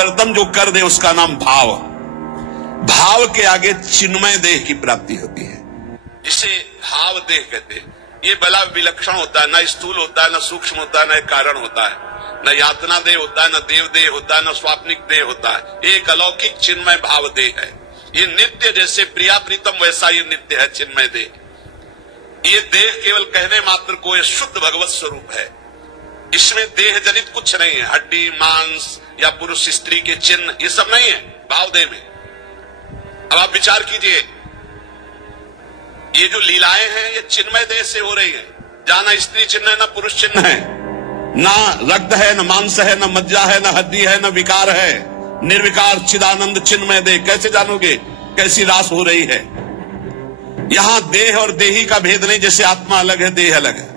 परिवर्तन जो कर दे उसका नाम भाव। भाव के आगे चिन्मय देह की प्राप्ति होती है, जिसे भाव देह कहते हैं। ये बड़ा विलक्षण होता है, न स्थूल होता है, न सूक्ष्म होता है, न कारण होता है, न यातना देह होता है, न देव देह होता है, न स्वाप्निक देह होता है। एक अलौकिक चिन्मय भाव देह है। ये नित्य, जैसे प्रिया प्रीतम वैसा ये नित्य है चिन्मय देह। ये देह केवल कहने मात्र को ये शुद्ध भगवत स्वरूप है। इसमें देह जनित कुछ नहीं है, हड्डी मांस या पुरुष स्त्री के चिन्ह ये सब नहीं है भाव देह में। अब आप विचार कीजिए, ये जो लीलाएं हैं ये चिन्मय देह से हो रही है, जहां ना स्त्री चिन्ह है ना पुरुष चिन्ह है, ना रक्त है, न मांस है, न मज्जा है, न हड्डी है, न विकार है, निर्विकार चिदानंद चिन्मय देह। कैसे जानोगे कैसी रास हो रही है? यहां देह और देही का भेद नहीं, जैसे आत्मा अलग है देह अलग है।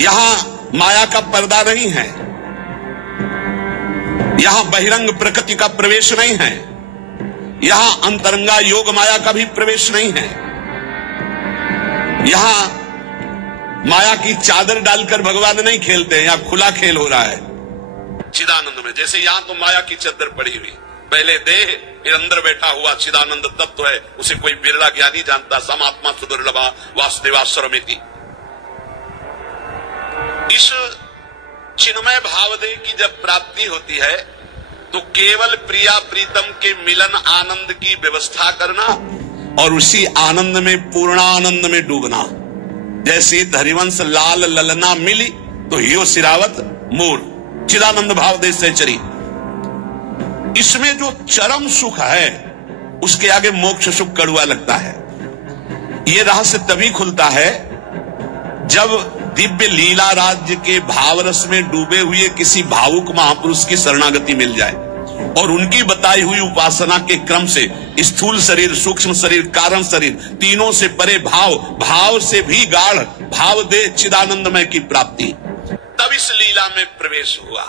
यहां माया का पर्दा नहीं है, यहां बहिरंग प्रकृति का प्रवेश नहीं है, यहां अंतरंगा योग माया का भी प्रवेश नहीं है। यहां माया की चादर डालकर भगवान नहीं खेलते हैं, यहां खुला खेल हो रहा है चिदानंद में। जैसे यहां तो माया की चादर पड़ी हुई, पहले देह फिर अंदर बैठा हुआ चिदानंद तत्व है, उसे कोई बिरला ज्ञानी जानता। समात्मा सुदुर्लभा वासुदेवाश्वरमिति। इस चिन्मय भाव देह की जब प्राप्ति होती है तो केवल प्रिया प्रीतम के मिलन आनंद की व्यवस्था करना और उसी आनंद में पूर्णानंद में डूबना। जैसे हरिवंश लाल ललना मिली तो हियो सिरावत मोर, चिदानंद भाव देश से चरी। इसमें जो चरम सुख है उसके आगे मोक्ष सुख कड़वा लगता है। यह रहस्य तभी खुलता है जब दिव्य लीला राज्य के भावरस में डूबे हुए किसी भावुक महापुरुष की शरणागति मिल जाए और उनकी बताई हुई उपासना के क्रम से स्थूल शरीर, सूक्ष्म शरीर, कारण शरीर, तीनों से परे भाव, भाव से भी गाढ़ भाव दे चिदानंदमय की प्राप्ति, तब इस लीला में प्रवेश हुआ।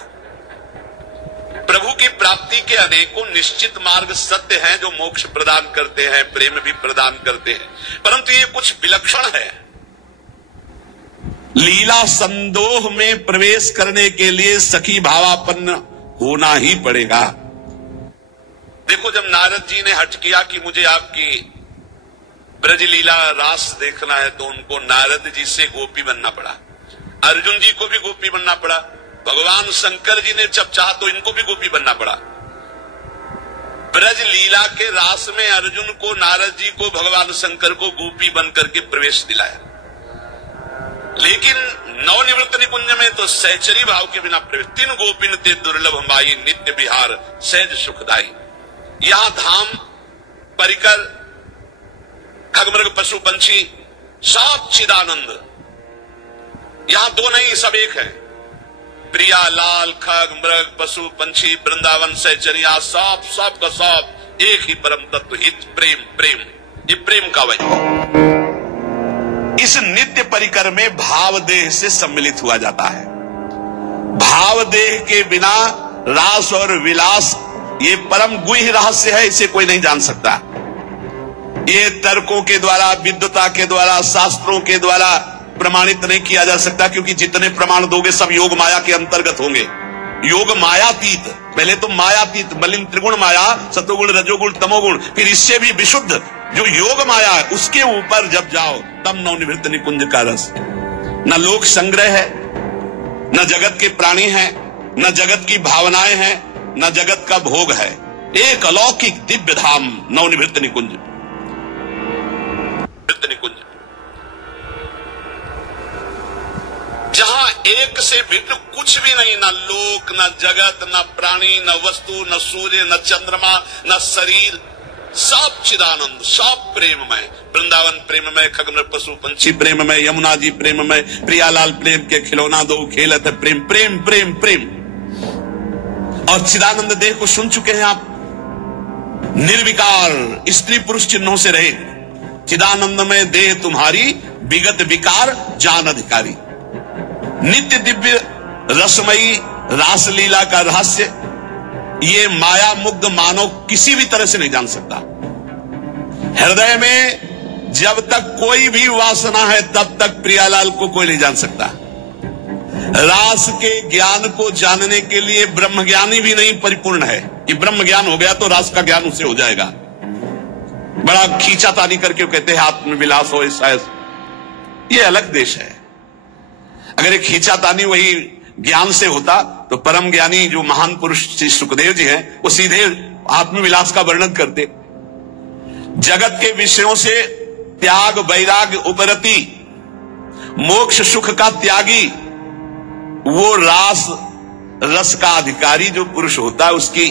प्रभु की प्राप्ति के अनेकों निश्चित मार्ग सत्य हैं जो मोक्ष प्रदान करते हैं, प्रेम भी प्रदान करते हैं, परंतु ये कुछ विलक्षण है। लीला संदोह में प्रवेश करने के लिए सखी भावापन्न होना ही पड़ेगा। देखो, जब नारद जी ने हट किया कि मुझे आपकी ब्रज लीला रास देखना है, तो उनको नारद जी से गोपी बनना पड़ा। अर्जुन जी को भी गोपी बनना पड़ा। भगवान शंकर जी ने जब चाहा तो इनको भी गोपी बनना पड़ा। ब्रज लीला के रास में अर्जुन को, नारद जी को, भगवान शंकर को गोपी बन करके प्रवेश दिलाया। लेकिन नवनिवृत्त निकुंज में तो सहचरी भाव के बिना प्रवेश। तीन गोपिन ते दुर्लभ माई, नित्य विहार सहज सुखदाई। यहां धाम, परिकर, खगमृग पशु पंछी सब चिदानंद। यहां दो नहीं, सब एक है। प्रिया, लाल, खग, मृग, पशु पंछी, वृंदावन, सहचरिया, सब का सब एक ही परम तत्व, हित प्रेम। प्रेम, ये प्रेम का वही। इस नित्य परिकर में भाव देह से सम्मिलित हुआ जाता है। भाव देह के बिना रास और विलास ये परम गुह्य रहस्य है, इसे कोई नहीं जान सकता। ये तर्कों के द्वारा, विद्वता के द्वारा, शास्त्रों के द्वारा प्रमाणित नहीं किया जा सकता, क्योंकि जितने प्रमाण दोगे सब योग माया के अंतर्गत होंगे। योग मायातीत, पहले तो मायातीत, मलिन त्रिगुण माया, सतोगुण, रजोगुण, तमोगुण, फिर इससे भी विशुद्ध जो योग माया है उसके ऊपर जब जाओ तब नवनिवृत्त निकुंज का रस। न लोक संग्रह है, न जगत के प्राणी हैं, न जगत की भावनाएं हैं, न जगत का भोग है। एक अलौकिक दिव्य धाम नवनिवृत्त निकुंज। जहां एक से भिन्न कुछ भी नहीं, न लोक, न जगत, न प्राणी, न वस्तु, न सूर्य, न चंद्रमा, न शरीर, सब चिदानंद, सब प्रेममय। वृंदावन प्रेममय, खगमृग पशु पंछी प्रेममय, यमुना जी प्रेममय, प्रियालाल प्रेम के खिलौना दो खेलत है प्रेम, प्रेम प्रेम प्रेम। और चिदानंद देह को सुन चुके हैं आप, निर्विकार स्त्री पुरुष चिन्हों से रहे। चिदानंदमय देह तुम्हारी, विगत विकार जान अधिकारी। नित्य दिव्य रसमयी रासलीला का रहस्य ये माया मुग्ध मानव किसी भी तरह से नहीं जान सकता। हृदय में जब तक कोई भी वासना है तब तक प्रियालाल को कोई नहीं जान सकता। रास के ज्ञान को जानने के लिए ब्रह्मज्ञानी भी नहीं परिपूर्ण है कि ब्रह्म ज्ञान हो गया तो रास का ज्ञान उससे हो जाएगा। बड़ा खींचातानी करके कहते हैं आत्मविलास हो ऐसा, ये अलग देश है। अगर ये खींचातानी वही ज्ञान से होता तो परम ज्ञानी जो महान पुरुष श्री सुखदेव जी हैं वो सीधे आत्मविलास का वर्णन करते। जगत के विषयों से त्याग वैराग उपरति, मोक्ष सुख का त्यागी, वो रास रस का अधिकारी जो पुरुष होता है उसकी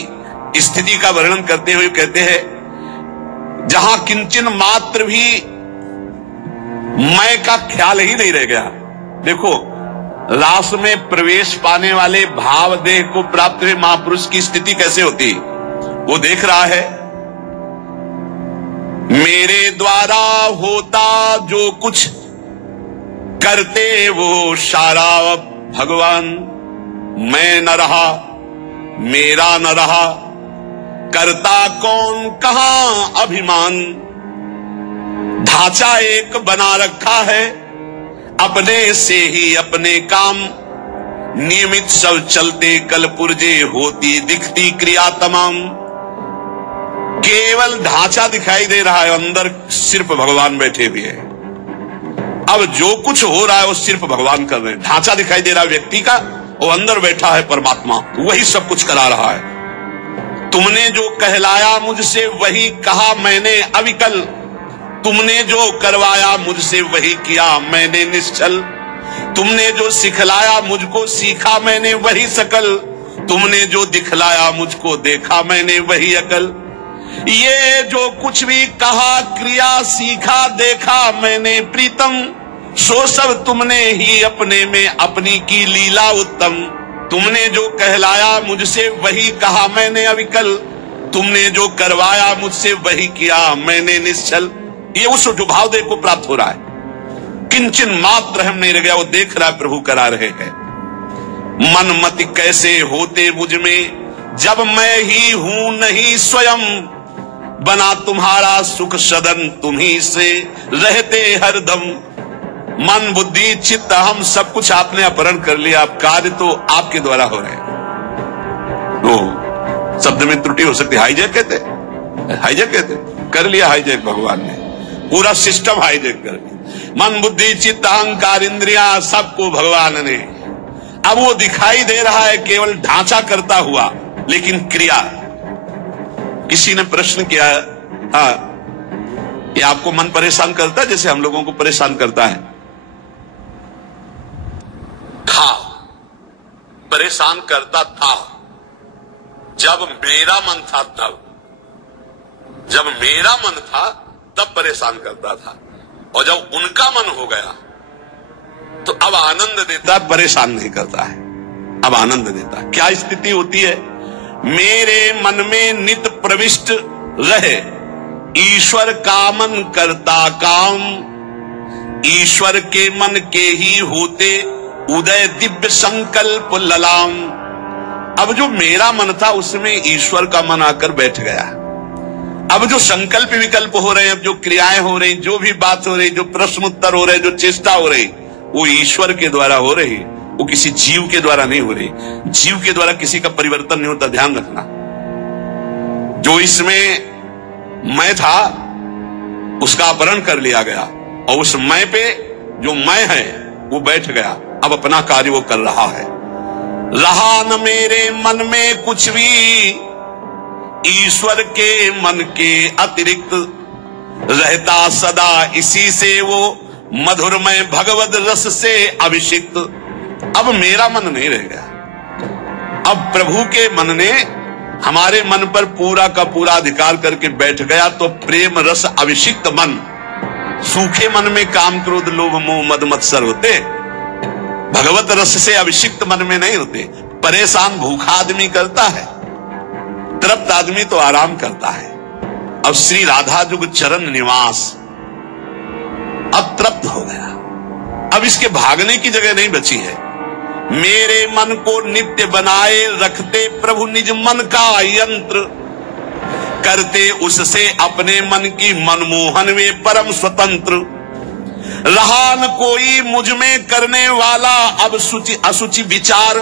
स्थिति का वर्णन करते हुए कहते हैं जहां किंचन मात्र भी मैं का ख्याल ही नहीं रह गया। देखो रास में प्रवेश पाने वाले भाव देह को प्राप्त हुए महापुरुष की स्थिति कैसे होती, वो देख रहा है मेरे द्वारा होता जो कुछ करते वो सारा भगवान, मैं न रहा मेरा न रहा, करता कौन कहां अभिमान, ढांचा एक बना रखा है अपने से ही अपने काम, नियमित सब चलते कल पुर्जे होती दिखती क्रिया तमाम। केवल ढांचा दिखाई दे रहा है, अंदर सिर्फ भगवान बैठे हुए हैं। अब जो कुछ हो रहा है वो सिर्फ भगवान कर रहे हैं। ढांचा दिखाई दे रहा है व्यक्ति का, वो अंदर बैठा है परमात्मा, वही सब कुछ करा रहा है। तुमने जो कहलाया मुझसे वही कहा मैंने अविकल, तुमने जो करवाया मुझसे वही किया मैंने निश्चल, तुमने जो सिखलाया मुझको सीखा मैंने वही सकल, तुमने जो दिखलाया मुझको देखा मैंने वही अकल। ये जो कुछ भी कहा क्रिया सीखा देखा मैंने प्रीतम, सो सब तुमने ही अपने में अपनी की लीला उत्तम। तुमने जो कहलाया मुझसे वही कहा मैंने अविकल, तुमने जो करवाया मुझसे वही किया मैंने निश्चल। ये उस जो भावदेव को प्राप्त हो रहा है, किंचन मात्र हम नहीं रह गया, वो देख रहा है प्रभु करा रहे हैं। मन मत कैसे होते मुझ में जब मैं ही हूं नहीं स्वयं, बना तुम्हारा सुख सदन तुम्ही से रहते हरदम। मन बुद्धि चित्त हम सब कुछ आपने अपहरण कर लिया, अब कार्य तो आपके द्वारा हो रहे हैं। तो शब्द में त्रुटि हो सकती, हाईजैक कहते, हाईजैक कहते, कर लिया हाईजैक भगवान ने, पूरा सिस्टम हाईजैक कर दिया। मन बुद्धि चित्त अहंकार इंद्रियां सबको भगवान ने, अब वो दिखाई दे रहा है केवल ढांचा करता हुआ, लेकिन क्रिया। किसी ने प्रश्न किया, हाँ ये आपको मन परेशान करता है जैसे हम लोगों को परेशान करता है? था, परेशान करता था जब मेरा मन था, तब जब मेरा मन था तब परेशान करता था, और जब उनका मन हो गया तो अब आनंद देता है, परेशान नहीं करता है, अब आनंद देता है। क्या स्थिति होती है? मेरे मन में नित प्रविष्ट रहे ईश्वर का मन करता काम, ईश्वर के मन के ही होते उदय दिव्य संकल्प ललाम। अब जो मेरा मन था उसमें ईश्वर का मन आकर बैठ गया। अब जो संकल्प विकल्प हो रहे हैं, अब जो क्रियाएं हो रही, जो भी बात हो रही, जो प्रश्न उत्तर हो रहे, जो चेष्टा हो रही, वो ईश्वर के द्वारा हो रही, वो किसी जीव के द्वारा नहीं हो रही। जीव के द्वारा किसी का परिवर्तन नहीं होता, ध्यान रखना। जो इसमें मैं था उसका अपहरण कर लिया गया, और उस मैं पे जो मैं है वो बैठ गया, अब अपना कार्य वो कर रहा है। रहा न मेरे मन में कुछ भी ईश्वर के मन के अतिरिक्त, रहता सदा इसी से वो मधुरमय भगवद रस से अभिषिक्त। अब मेरा मन नहीं रह गया, अब प्रभु के मन ने हमारे मन पर पूरा का पूरा अधिकार करके बैठ गया। तो प्रेम रस अभिषिक्त मन, सूखे मन में काम क्रोध लोभ मोह मद मत्सर होते, भगवत रस से अभिषिक्त मन में नहीं होते। परेशान भूखा आदमी करता है, तृप्त आदमी तो आराम करता है। अब श्री राधा जुग चरण निवास अब तृप्त हो गया, अब इसके भागने की जगह नहीं बची है। मेरे मन को नित्य बनाए रखते प्रभु निज मन का यंत्र, करते उससे अपने मन की मनमोहन वे परम स्वतंत्र। रहा न कोई मुझ में करने वाला अब असुचि विचार,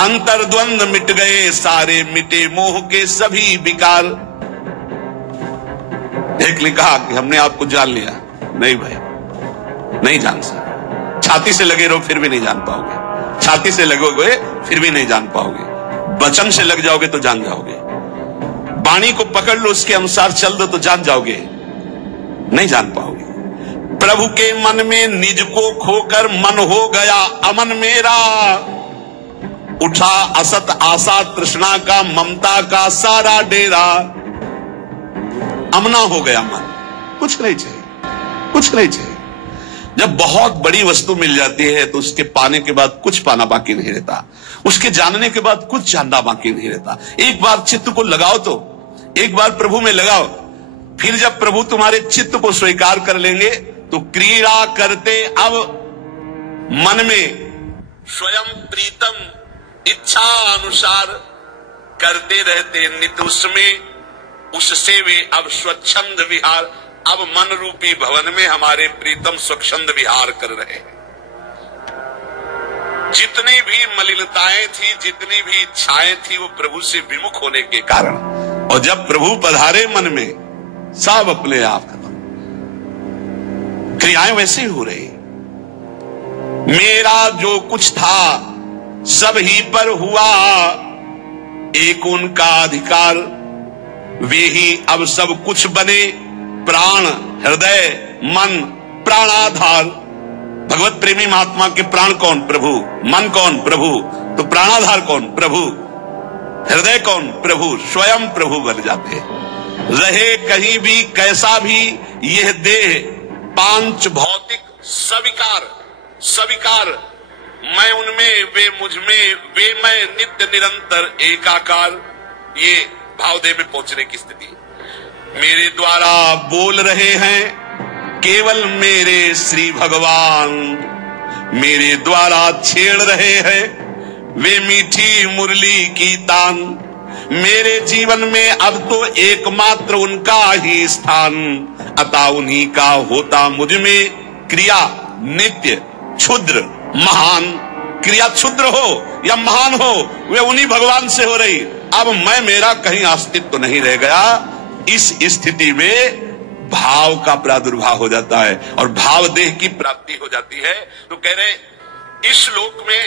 अंतर्द्वंद मिट गए सारे मिटे मोह के सभी विकार। एक ने कहा कि हमने आपको जान लिया। नहीं भाई, नहीं जान सकते। छाती से लगे रहो फिर भी नहीं जान पाओगे, छाती से लगोगे फिर भी नहीं जान पाओगे, वचन से लग जाओगे तो जान जाओगे, वाणी को पकड़ लो उसके अनुसार चल दो तो जान जाओगे, नहीं जान पाओगे। प्रभु के मन में निज को खोकर मन हो गया अमन मेरा, उठा असत आशा तृष्णा का ममता का सारा डेरा। अमना हो गया मन, कुछ नहीं चाहिए, कुछ नहीं चाहिए। जब बहुत बड़ी वस्तु मिल जाती है तो उसके पाने के बाद कुछ पाना बाकी नहीं रहता, उसके जानने के बाद कुछ जानना बाकी नहीं रहता। एक बार चित्त को लगाओ तो, एक बार प्रभु में लगाओ, फिर जब प्रभु तुम्हारे चित्त को स्वीकार कर लेंगे तो क्रीड़ा करते अब मन में स्वयं प्रीतम इच्छा अनुसार करते रहते नित्य उसमें, उससे वे अब स्वच्छंद विहार। अब मन रूपी भवन में हमारे प्रीतम स्वच्छंद विहार कर रहे हैं। जितनी भी मलिनताएं थी, जितनी भी इच्छाएं थी, वो प्रभु से विमुख होने के कारण, और जब प्रभु पधारे मन में सब अपने आप खत्म, क्रियाएं वैसे ही हो रही। मेरा जो कुछ था सब ही पर हुआ, एक उनका अधिकार, वे ही अब सब कुछ बने, प्राण हृदय मन प्राणाधार। भगवत प्रेमी महात्मा के प्राण कौन? प्रभु। मन कौन? प्रभु। तो प्राणाधार कौन? प्रभु। हृदय कौन? प्रभु। स्वयं प्रभु बन जाते। रहे कहीं भी कैसा भी यह देह पांच भौतिक सविकार, सविकार, मैं उनमें वे मुझ में, वे मैं नित्य निरंतर एकाकार। ये भावदेव में पहुंचने की स्थिति। मेरे द्वारा बोल रहे हैं केवल मेरे श्री भगवान, मेरे द्वारा छेड़ रहे हैं वे मीठी मुरली की तान। मेरे जीवन में अब तो एकमात्र उनका ही स्थान, अतः उन्हीं का होता मुझ में क्रिया नित्य क्षुद्र महान। क्रिया क्षुद्र हो या महान हो, वे उन्हीं भगवान से हो रही। अब मैं मेरा कहीं अस्तित्व नहीं रह गया। इस स्थिति में भाव का प्रादुर्भाव हो जाता है और भाव देह की प्राप्ति हो जाती है। तो कह रहे इस लोक में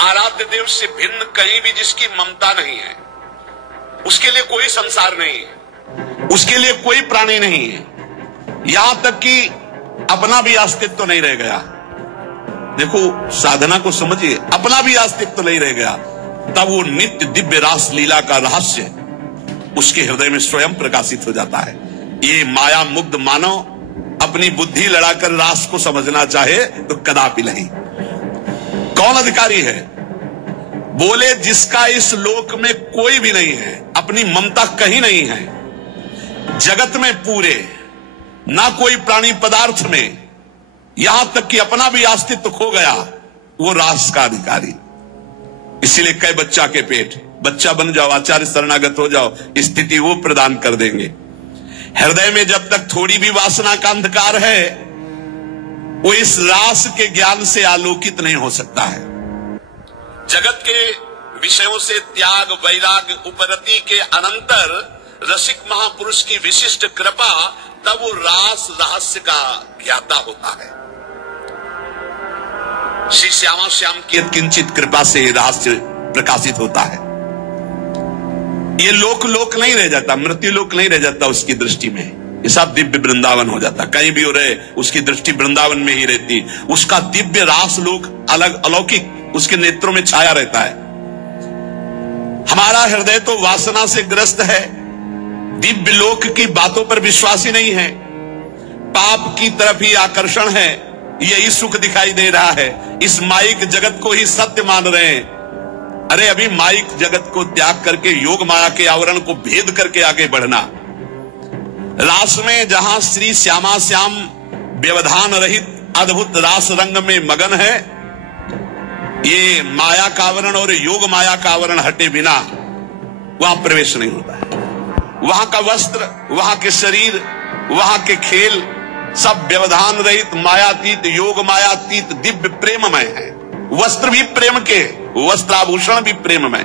आराध्य देव से भिन्न कहीं भी जिसकी ममता नहीं है, उसके लिए कोई संसार नहीं है, उसके लिए कोई प्राणी नहीं है, यहां तक कि अपना भी अस्तित्व नहीं रह गया। देखो साधना को समझिए, अपना भी अस्तित्व नहीं रह गया, तब वो नित्य दिव्य रास लीला का रहस्य उसके हृदय में स्वयं प्रकाशित हो जाता है। ये माया मुग्ध मानव अपनी बुद्धि लड़ाकर रास को समझना चाहे तो कदापि नहीं। कौन अधिकारी है? बोले जिसका इस लोक में कोई भी नहीं है, अपनी ममता कहीं नहीं है, जगत में पूरे ना कोई प्राणी पदार्थ में, यहां तक कि अपना भी अस्तित्व खो गया, वो रास का अधिकारी। इसीलिए कई बच्चा के पेट, बच्चा बन जाओ, आचार्य शरणागत हो जाओ, स्थिति वो प्रदान कर देंगे। हृदय में जब तक थोड़ी भी वासना का अंधकार है, वो इस रास के ज्ञान से आलोकित नहीं हो सकता है। जगत के विषयों से त्याग वैराग्य उपरति के अनंतर रसिक महापुरुष की विशिष्ट कृपा, तब वो रास रहस्य का ज्ञाता होता है। श्री श्यामा श्याम की किंचित कृपा से रहस्य प्रकाशित होता है। ये लोक लोक नहीं रह जाता, मृत्यु लोक नहीं रह जाता उसकी दृष्टि में, ये सब दिव्य वृंदावन हो जाता। कहीं भी हो रहे उसकी दृष्टि वृंदावन में ही रहती, उसका दिव्य रास लोक अलग अलौकिक उसके नेत्रों में छाया रहता है। हमारा हृदय तो वासना से ग्रस्त है, दिव्य लोक की बातों पर विश्वास ही नहीं है, पाप की तरफ ही आकर्षण है, यही सुख दिखाई दे रहा है, इस माइक जगत को ही सत्य मान रहे हैं। अरे अभी माइक जगत को त्याग करके योग माया के आवरण को भेद करके आगे बढ़ना। रास में जहां श्री श्यामा श्याम व्यवधान रहित अद्भुत रास रंग में मगन है, ये माया का आवरण और योग माया का आवरण हटे बिना वहां प्रवेश नहीं होता है। वहां का वस्त्र, वहां के शरीर, वहां के खेल सब व्यवधान रहित, मायातीत, योग मायातीत, दिव्य प्रेममय है। वस्त्र भी प्रेम के, वस्त्राभूषण भी प्रेममय।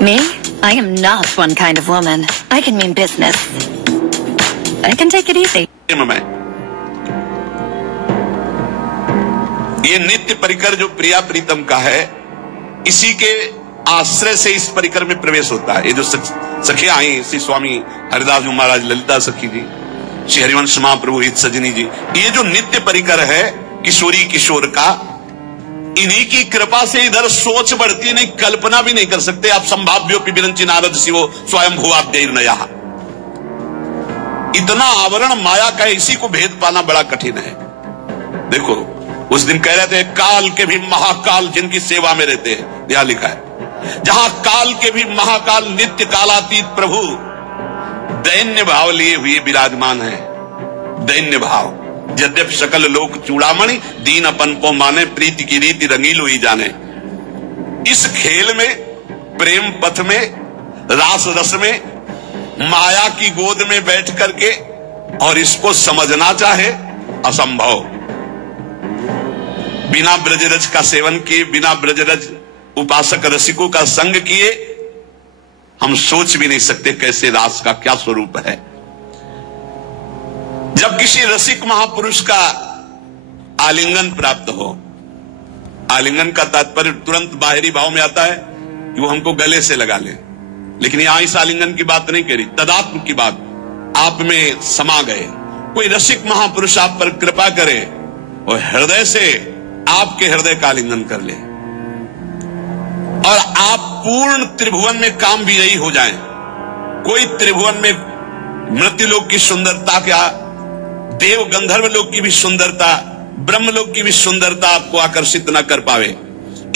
Me? I am not one kind of woman. I can mean business. I can take it easy. प्रेममय। ये नित्य परिकर जो प्रिया प्रीतम का है, इसी के आश्रय से इस परिकर में प्रवेश होता है। ये जो सखियां आई, श्री स्वामी हरिदास जी महाराज, ललिता सखी जी, श्री हरिवंश महाप्रभु हित सजनी जी, ये जो नित्य परिकर है किशोरी किशोर का, इन्हीं की कृपा से इधर सोच बढ़ती, नहीं कल्पना भी नहीं कर सकते आप। संभाव्योपि विरंची नारद शिवो स्वयं भुवाद्यैर नया। इतना आवरण माया का है, इसी को भेद पाना बड़ा कठिन है। देखो उस दिन कह रहे थे, काल के भी महाकाल जिनकी सेवा में रहते हैं, यहां लिखा है, जहां काल के भी महाकाल नित्य कालातीत प्रभु दैन्य भाव लिए हुए विराजमान है। दैन्य भाव, यद्यपि सकल लोक चूड़ामणि, दीन अपन को माने, प्रीति की रीति रंगीलो ही जाने। इस खेल में, प्रेम पथ में, रास रस में, माया की गोद में बैठ करके और इसको समझना चाहे असंभव। बिना ब्रजरज का सेवन किए, बिना ब्रजरज उपासक रसिकों का संग किए, हम सोच भी नहीं सकते कैसे रास का क्या स्वरूप है। जब किसी रसिक महापुरुष का आलिंगन प्राप्त हो, आलिंगन का तात्पर्य तुरंत बाहरी भाव में आता है कि वो हमको गले से लगा ले, लेकिन यहां इस आलिंगन की बात नहीं करी, तदात्म की बात। आप में समा गए, कोई रसिक महापुरुष आप पर कृपा करे और हृदय से आपके हृदय का आलिंगन कर ले, और आप पूर्ण त्रिभुवन में काम विजयी हो जाएं। कोई त्रिभुवन में मृत्युलोक की सुंदरता, क्या देव गंधर्व लोक की भी सुंदरता, ब्रह्मलोक की भी सुंदरता आपको आकर्षित न कर पावे।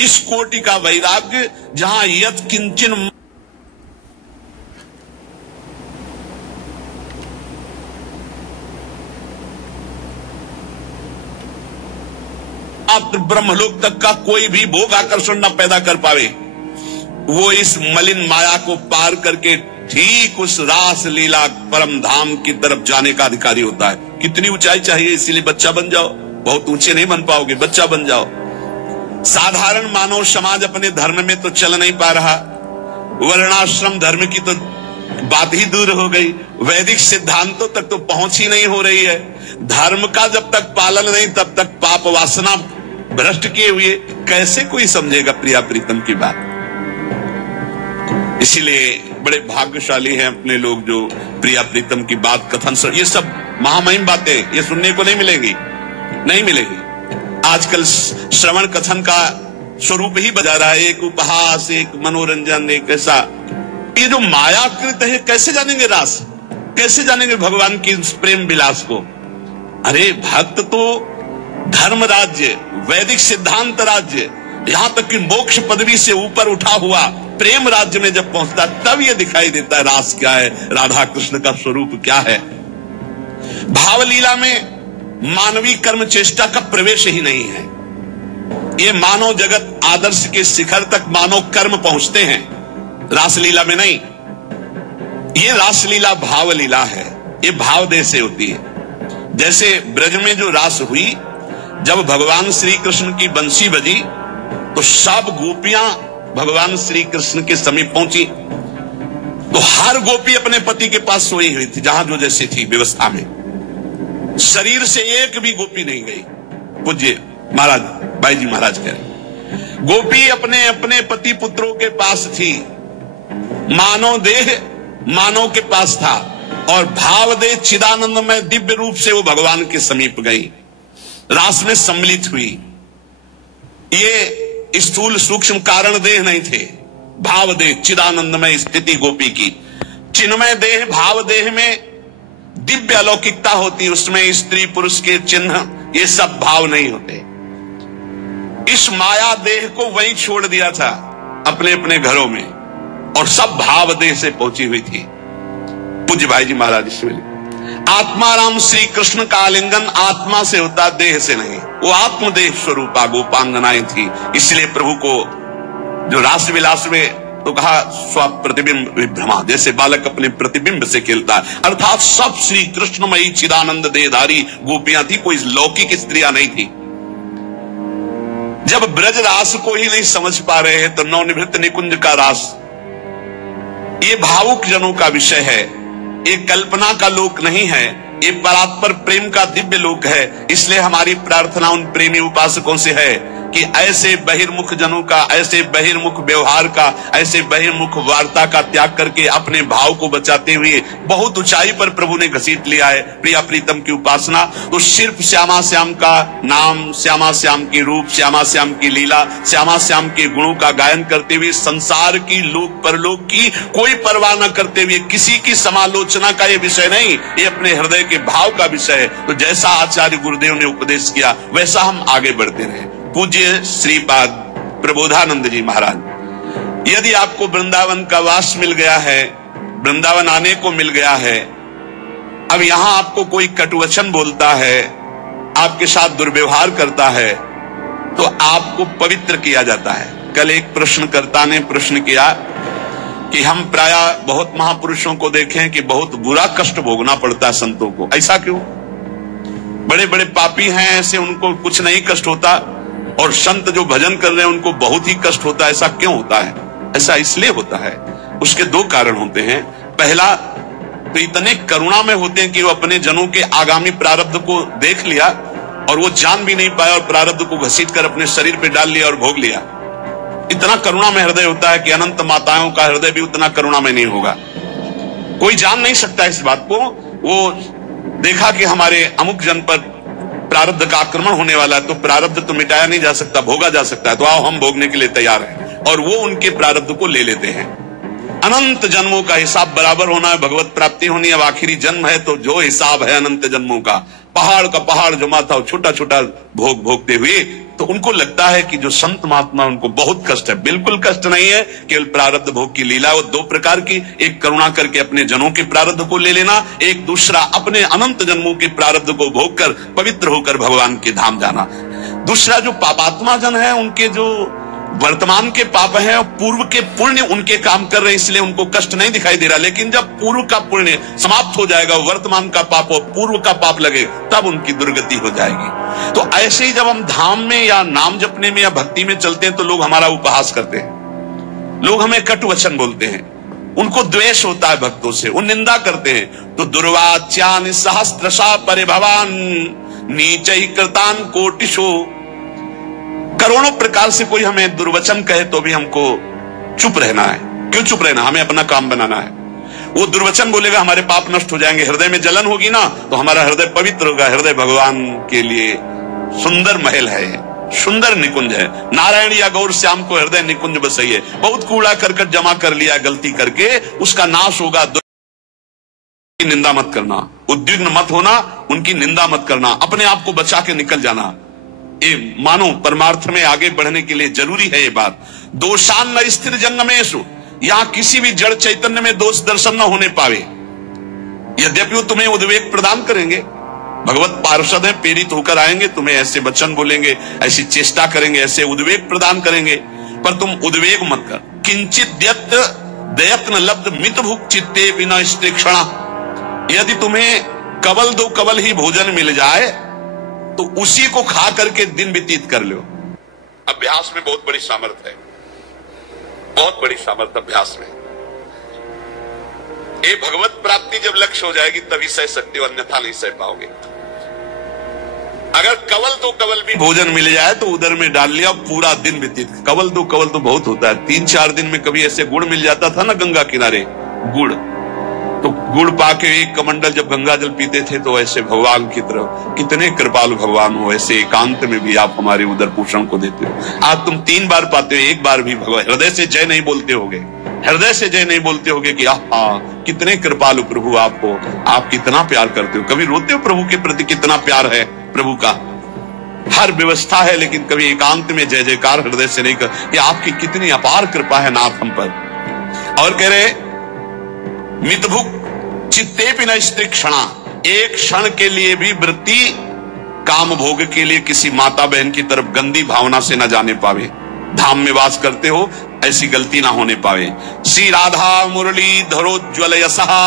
इस कोटि का वैराग्य, जहां यत् किंचन ब्रह्मलोक तक का कोई भी भोग आकर्षण न पैदा कर पावे, वो इस मलिन माया को पार करके ठीक उस रास लीला परम धाम की तरफ जाने का अधिकारी होता है। कितनी ऊंचाई चाहिए, इसीलिए बच्चा बन जाओ। बहुत ऊंचे नहीं बन पाओगे, बच्चा बन जाओ। साधारण मानव समाज अपने धर्म में तो चल नहीं पा रहा, वर्णाश्रम धर्म की तो बात ही दूर हो गई, वैदिक सिद्धांतों तक तो पहुंच ही नहीं हो रही है। धर्म का जब तक पालन नहीं, तब तक पाप वासना भ्रष्ट किए हुए कैसे कोई समझेगा प्रिया प्रीतम की बात। इसीलिए बड़े भाग्यशाली हैं अपने लोग जो प्रिया प्रीतम की बात कथन, ये सब महामहिम बातें ये सुनने को नहीं मिलेंगी, नहीं मिलेगी। आजकल श्रवण कथन का स्वरूप ही बजा रहा है, एक उपहास, एक मनोरंजन, एक ऐसा। ये जो मायाकृत है, कैसे जानेंगे रास, कैसे जानेंगे भगवान की प्रेम विलास को। अरे भक्त तो धर्म राज्य, वैदिक सिद्धांत राज्य, यहां तक कि मोक्ष पदवी से ऊपर उठा हुआ प्रेम राज्य में जब पहुंचता, तब ये दिखाई देता है रास क्या है, राधा कृष्ण का स्वरूप क्या है। भावलीला में मानवीय कर्म चेष्टा का प्रवेश ही नहीं है। ये मानव जगत आदर्श के शिखर तक मानव कर्म पहुंचते हैं, रासलीला में नहीं। ये रासलीला भावलीला है, ये भाव देह से होती है। जैसे ब्रज में जो रास हुई, जब भगवान श्री कृष्ण की बंसी बजी तो सब गोपियां भगवान श्री कृष्ण के समीप पहुंची, तो हर गोपी अपने पति के पास सोई हुई थी, जहां जो जैसी थी व्यवस्था में। शरीर से एक भी गोपी नहीं गई। पूज्य महाराज भाई जी महाराज कह रहे, गोपी अपने अपने पति पुत्रों के पास थी, मानव देह मानव के पास था, और भाव देह चिदानंद में दिव्य रूप से वो भगवान के समीप गई, रास में सम्मिलित हुई। ये स्थूल सूक्ष्म कारण देह नहीं थे, भाव देह चिदानंदमय स्थिति गोपी की। चिन्मय देह भाव देह में दिव्य अलौकिकता होती, उसमें स्त्री पुरुष के चिन्ह ये सब भाव नहीं होते। इस माया देह को वहीं छोड़ दिया था अपने अपने घरों में, और सब भाव देह से पहुंची हुई थी। पूज्य भाई जी महाराज इसमें आत्माराम श्री कृष्ण का आलिंगन आत्मा से होता, देह से नहीं। वो आत्मदेह स्वरूपा गोपांगनाएं थी, इसलिए प्रभु को जो रास विलास में तो कहा स्वप्रतिबिंब विभ्रमा, जैसे बालक अपने प्रतिबिंब से खेलता है। अर्थात सब श्री कृष्णमयी चिदानंद देहधारी गोपियां थी, कोई लौकिक स्त्रियां नहीं थी। जब ब्रज रास को ही नहीं समझ पा रहे हैं तो नवनिवृत्त निकुंज का रास, ये भावुक जनों का विषय है, ये कल्पना का लोक नहीं है, ये परात्पर प्रेम का दिव्य लोक है। इसलिए हमारी प्रार्थना उन प्रेमी उपासकों से है कि ऐसे बहिर्मुख जनों का, ऐसे बहिर्मुख व्यवहार का, ऐसे बहिर्मुख वार्ता का त्याग करके अपने भाव को बचाते हुए बहुत ऊंचाई पर प्रभु ने घसीट लिया है प्रिया प्रीतम की उपासना। तो सिर्फ श्यामा श्याम का नाम, श्यामा श्याम के रूप, श्यामा श्याम की लीला, श्यामा श्याम के गुणों का गायन करते हुए संसार की, लोक परलोक की कोई परवाह न करते हुए, किसी की समालोचना का ये विषय नहीं, ये अपने हृदय के भाव का विषय है। तो जैसा आचार्य गुरुदेव ने उपदेश किया वैसा हम आगे बढ़ते रहे। पूज्य श्रीपाद प्रबोधानंद जी महाराज, यदि आपको वृंदावन का वास मिल गया है, वृंदावन आने को मिल गया है, अब यहां आपको कोई कटुवचन बोलता है, आपके साथ दुर्व्यवहार करता है, तो आपको पवित्र किया जाता है। कल एक प्रश्नकर्ता ने प्रश्न किया कि हम प्रायः बहुत महापुरुषों को देखें कि बहुत बुरा कष्ट भोगना पड़ता है संतों को, ऐसा क्यों? बड़े बड़े पापी हैं ऐसे, उनको कुछ नहीं कष्ट होता, और संत जो भजन कर रहे हैं उनको बहुत ही कष्ट होता है, ऐसा क्यों होता है? ऐसा इसलिए होता है, उसके दो कारण होते हैं। पहला तो इतने करुणा में होते हैं कि वो अपने जनों के आगामी प्रारब्ध को देख लिया और वो जान भी नहीं पाया और प्रारब्ध को घसीट कर अपने शरीर पे डाल लिया और भोग लिया। इतना करुणा में हृदय होता है कि अनंत माताओं का हृदय भी उतना करुणा में नहीं होगा। कोई जान नहीं सकता इस बात को। वो देखा कि हमारे अमुक जन पर प्रारब्ध का आक्रमण होने वाला है, तो प्रारब्ध तो मिटाया नहीं जा सकता, भोगा जा सकता है, तो आओ हम भोगने के लिए तैयार हैं, और वो उनके प्रारब्ध को ले लेते हैं। अनंत जन्मों का हिसाब बराबर होना है, भगवत प्राप्ति होनी है। अब आखिरी जन्म है तो जो हिसाब है अनंत जन्मों का, पहाड़ का पहाड़ जमा था, छोटा छोटा भोग भोगते हुए, तो उनको लगता है कि जो संत महात्मा उनको बहुत कष्ट है। बिल्कुल कष्ट नहीं है, केवल प्रारब्ध भोग की लीला। वो दो प्रकार की, एक करुणा करके अपने जनों के प्रारब्ध को ले लेना, एक दूसरा अपने अनंत जन्मों के प्रारब्ध को भोग कर पवित्र होकर भगवान के धाम जाना। दूसरा जो पापात्मा जन है, उनके जो वर्तमान के पाप हैं और पूर्व के पुण्य उनके काम कर रहे हैं, इसलिए उनको कष्ट नहीं दिखाई दे रहा। लेकिन जब पूर्व का पुण्य समाप्त हो जाएगा, वर्तमान का पाप और पूर्व का पाप लगे, तब उनकी दुर्गति हो जाएगी। तो ऐसे ही जब हम धाम में या नाम जपने में या भक्ति में चलते हैं तो लोग हमारा उपहास करते हैं, लोग हमें कटु वचन बोलते हैं, उनको द्वेष होता है भक्तों से, वो निंदा करते हैं। तो दुर्वाच्यानि सहस्त्रशा परिभवान नीचै कृतान कोटिशो, करोड़ों प्रकार से कोई हमें दुर्वचन कहे तो भी हमको चुप रहना है। क्यों चुप रहना? हमें अपना काम बनाना है। वो दुर्वचन बोलेगा, हमारे पाप नष्ट हो जाएंगे, हृदय में जलन होगी ना तो हमारा हृदय पवित्र होगा। हृदय भगवान के लिए सुंदर महल है, सुंदर निकुंज है। नारायण या गौर श्याम को हृदय निकुंज बसाइए। बहुत कूड़ा करकट जमा कर लिया गलती करके, उसका नाश होगा। निंदा मत करना, उद्विग्न मत होना, उनकी निंदा मत करना, अपने आप को बचा के निकल जाना। ये मानो परमार्थ में आगे बढ़ने के लिए जरूरी है ये बात। दोषान न स्थिर जंगमेशु, यहां किसी भी जड़ चैतन्य में दोष दर्शन न होने पावे। यद्यपि वो तुम्हें उद्वेग प्रदान करेंगे, भगवत पार्षद हैं, प्रेरित होकर आएंगे, तुम्हें ऐसे वचन बोलेंगे, ऐसी चेष्टा करेंगे, ऐसे उद्वेग प्रदान करेंगे, पर तुम उद्वेग मत कर। किंचित दयत्न लब्ध मित भुक चित्ते बिना स्त्रीक्षणा, यदि तुम्हें कवल दो कवल ही भोजन मिल जाए तो उसी को खा करके दिन व्यतीत कर लो। अभ्यास में बहुत बड़ी सामर्थ्य है, बहुत बड़ी सामर्थ्य अभ्यास में। ये भगवत प्राप्ति जब लक्ष्य हो जाएगी तभी सह सकते हो, अन्यथा नहीं सह पाओगे। अगर कवल दो कवल भी भोजन मिल जाए तो उधर में डाल लिया, पूरा दिन व्यतीत। कवल दो कवल तो बहुत होता है, 3-4 दिन में कभी ऐसे गुड़ मिल जाता था ना गंगा किनारे, गुड़, तो गुड़ पाके एक कमंडल जब गंगा जल पीते थे तो ऐसे भगवान की तरफ, कितने कृपालु भगवान हो, ऐसे एकांत में भी आप हमारे उदर पोषण को देते हो। आज तुम 3 बार पाते हो, एक बार भी भगवान हृदय से जय नहीं बोलते होगे, हृदय से जय नहीं बोलते होगे कि कितने कृपालु प्रभु आप हो, आप कितना प्यार करते हो। कभी रोते हो प्रभु के प्रति? कितना प्यार है प्रभु का, हर व्यवस्था है, लेकिन कभी एकांत में जय जयकार हृदय से नहीं कर, ये आपकी कितनी अपार कृपा है नाथ हम पर। और कह रहे मितभुक चित्ते बिना स्त्री क्षणा, एक क्षण के लिए भी वृत्ति काम भोग के लिए किसी माता बहन की तरफ गंदी भावना से न जाने पावे। धाम में वास करते हो, ऐसी गलती ना होने पावे। श्री राधा मुरली धरोज्वल यशहा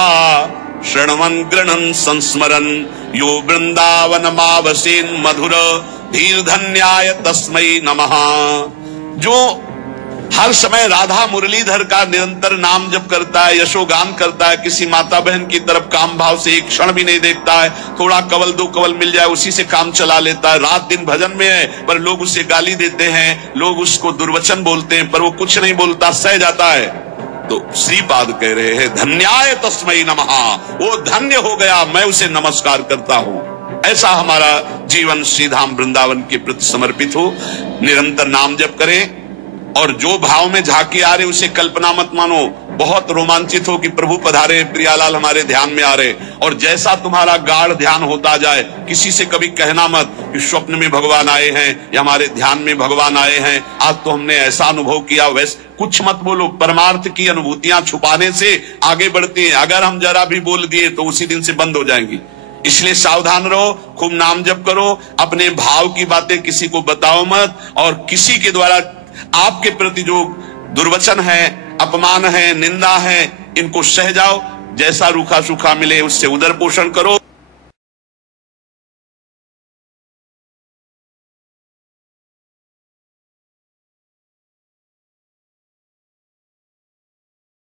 शृण्वन् गृह्णन् संस्मरन् यो वृंदावन मावसेन मधुर धीर धन्याय तस्मै नमः। जो हर समय राधा मुरलीधर का निरंतर नाम जप करता है, यशोगान करता है, किसी माता बहन की तरफ काम भाव से एक क्षण भी नहीं देखता है, थोड़ा कवल दो कवल मिल जाए उसी से काम चला लेता है, रात दिन भजन में है पर लोग उसे गाली देते हैं, लोग उसको दुर्वचन बोलते हैं पर वो कुछ नहीं बोलता, सह जाता है, तो श्रीपाद कह रहे हैं धन्याय तस्मै नमः, वो धन्य हो गया, मैं उसे नमस्कार करता हूं। ऐसा हमारा जीवन श्रीधाम वृंदावन के प्रति समर्पित हो, निरंतर नाम जप करें और जो भाव में झांकी आ रहे उसे कल्पना मत मानो, बहुत रोमांचित हो कि प्रभु पधारे, प्रियालाल हमारे ध्यान में आ रहे, और जैसा तुम्हारा गाढ़ ध्यान होता जाए किसी से कभी कहना मत कि स्वप्न में भगवान आए हैं या हमारे ध्यान में भगवान आए हैं, आज तो हमने ऐसा अनुभव किया, वैसे कुछ मत बोलो। परमार्थ की अनुभूतियां छुपाने से आगे बढ़ती हैं, अगर हम जरा भी बोल दिए तो उसी दिन से बंद हो जाएंगी। इसलिए सावधान रहो, खूब नाम जप करो, अपने भाव की बातें किसी को बताओ मत, और किसी के द्वारा आपके प्रति जो दुर्वचन है, अपमान है, निंदा है, इनको सह जाओ, जैसा रूखा सूखा मिले उससे उदर पोषण करो।